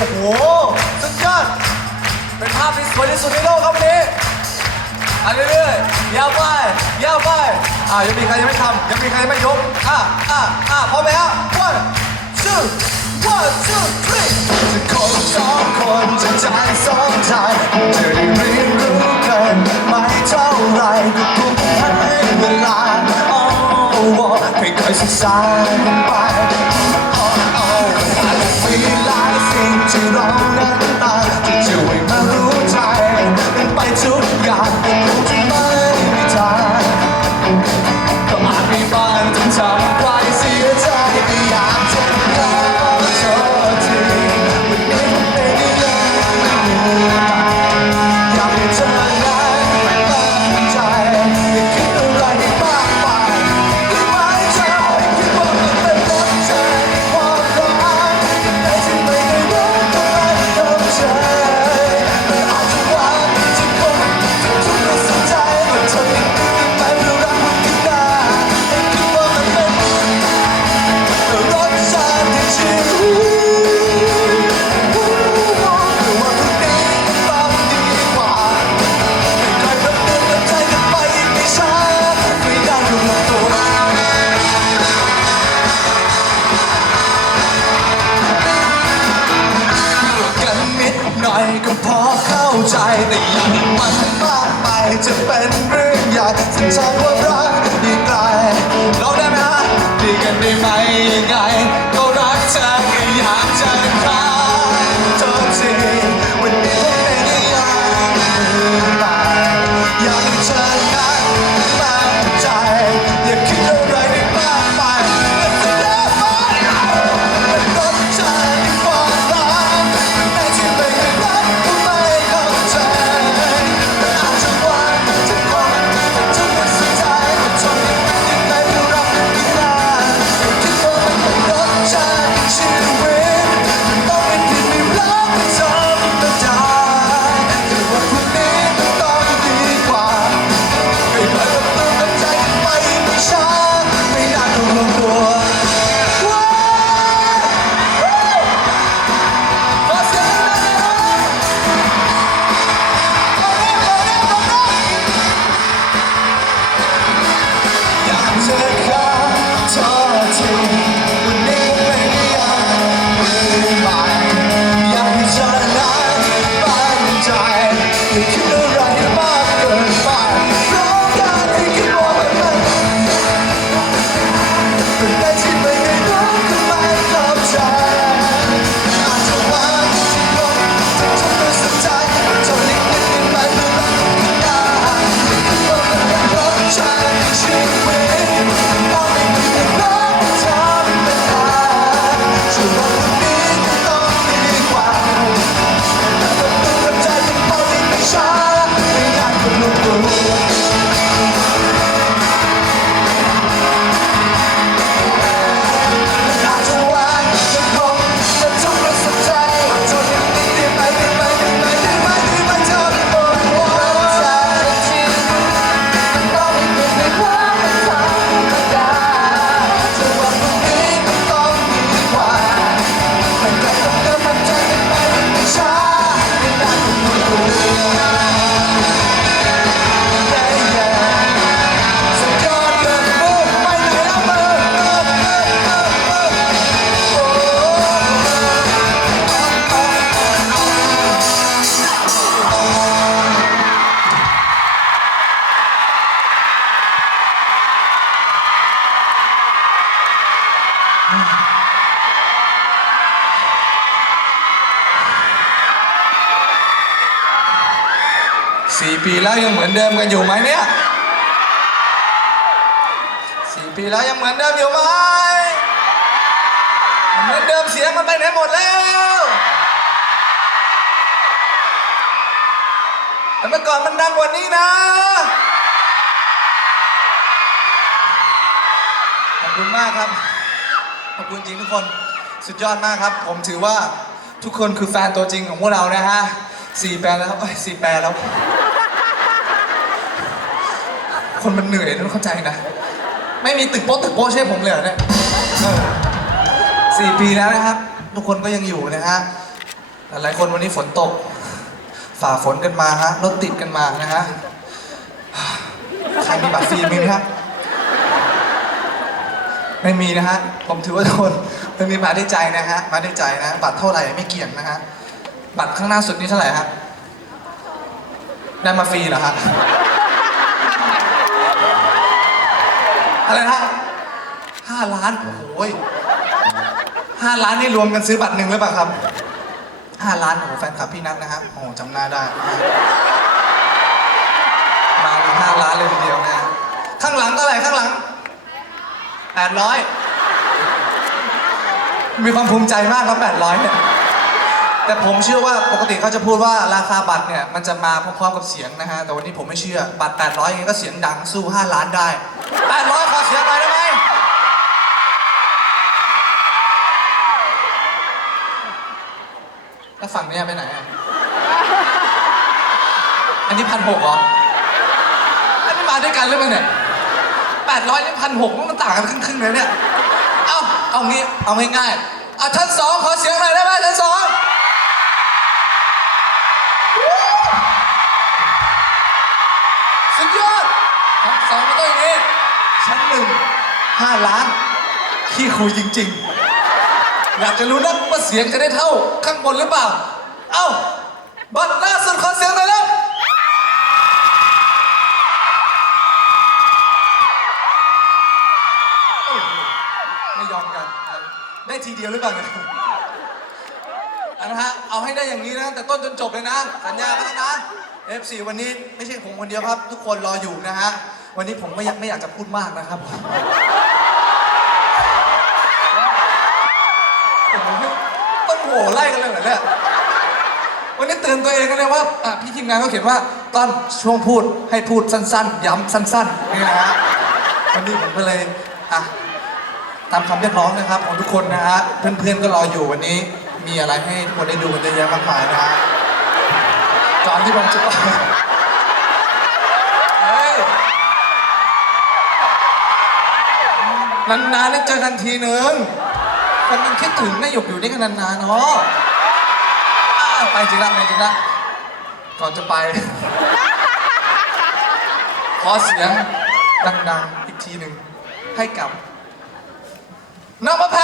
โอ้โห สุดยอด เป็นภาพที่สวยที่สุดในโลกครับวันนี้อะเรื่อยๆยาวไปยาวไปอะยังมีใครยังไม่ทำยังมีใครยังไม่ยกอะอะอะพร้อมไหมฮะ one two one two three จะคนสองคนจะใจสองใจจะได้เรียนรู้กันไม่เท่าไรก็คงให้เวลา oh ให้ค่อยศึกษากัไป ใจแต่ยังมันมากไปจะเป็นเรื่องใหญ่ฉันชอบว่า สี่ปีแล้วยังเหมือนเดิมกันอยู่ไหมเนี่ยสี่ปีแล้วยังเหมือนเดิมอยู่ไหมเหมือนเดิมเสียงมันไปไหนหมดแล้วแต่เมื่อก่อนมันดังกว่านี้นะขอบคุณมากครับขอบคุณจริงทุกคนสุดยอดมากครับ ผมถือว่าทุกคนคือแฟนตัวจริงของพวกเรานะฮะสี่แปดแล้วครัสี่แปดแล้ว คนมันเหนื่อยนะเข้าใจนะ ไม่มีตึกโป๊ะตึกโป๊ะใช่ผมเลยเหรอนี่ยสี่ปีแล้วนะครับ ทุกคนก็ยังอยู่นะฮะหลายคนวันนี้ฝนตก ฝ่าฝนกันมาฮะรถติดกันมานะฮะใครมีบัตรฟรีมีไหมครับไม่มีนะฮะ ผมถือว่าทุกคนมันมีมาได้ใจนะฮะ มาได้ใจนะ บัตรเท่าไหร่ไม่เกี่ยงนะฮะ บัตรข้างหน้าสุดนี่เท่าไหร่ฮะ ได้มาฟรีเหรอฮะ อะไรนะห้าล้านโอ้ยห้าล้านนี่รวมกันซื้อบัตรหนึ่งหรือเปล่าครับห้าล้านโอ้โหแฟนคลับพี่นัทนะครับโอ้โหจำหน้าได้ มาถึงห้าล้านเลยทีเดียวนะ ข้างหลังเท่าไหร่ข้างหลังแปดร้อยมีความภูมิใจมากครับแปดร้อยเนี่ยแต่ผมเชื่อว่าปกติเขาจะพูดว่าราคาบัตรเนี่ยมันจะมาพร้อมๆกับเสียงนะฮะแต่วันนี้ผมไม่เชื่อบัตร800เองก็เสียงดังสู้ 5 ล้านได้800ขอ เสียงหน่อยได้ไหมแล้วฝั่งเนี้ยไปไหนอะ อันนี้พันหกเหรอ อันนี้มาด้วยกันหรือเปล่าเนี่ย800นี่พันหกมันต่างกันครึ่งๆเลยเนี่ย เอาเอางี้ เอาง่ายๆอะชั้นสองขอเสียงหน่อยได้ไหมชั้นสองสุดยอดชั้นสองมันต้องอย่างนี้ชั้น หนึ่งห้าล้านขี้คุยจริง ๆ อยากจะรู้นักว่าเสียงจะได้เท่าข้างบนหรือเปล่า เอ้า บัตรล่าสุดขอเสียงหน่อยแล้วไม่ยอมกัน ได้ทีเดียวหรือเปล่าเนี่ยอันนะฮะ เอาให้ได้อย่างนี้นะ แต่ต้นจนจบเลยนะ สัญญากันนะ F4 วันนี้ไม่ใช่ผมคนเดียวครับ ทุกคนรออยู่นะฮะ วันนี้ผมไม่อยากไม่อยากจะพูดมากนะครับต้องโหไล่กันเลยเหรอเนี่ยวันนี้เตือนตัวเองกันเลยว่าอะพี่ทีมงานเขาเขียนว่าต้นช่วงพูดให้พูดสั้นๆ ย้ำสั้นๆนี่นะฮะวันนี้ผมก็เลยอะตามคำเรียกร้องนะครับของทุกคนนะฮะเพื่อนๆก็รออยู่วันนี้ มีอะไรให้ทุกคนได้ดูกันเยอะแยะมากมายนะฮะก่อนที่ผมจะไป นานๆได้เจอกันทีนึงคนมันคิดถึงนะหยกอยู่ด้วยกันนานๆเนาะอะไปจริงละไปจริงละก่อนจะไป ขอเสียงดังๆอีกทีหนึ่งให้กับน้องมะแพ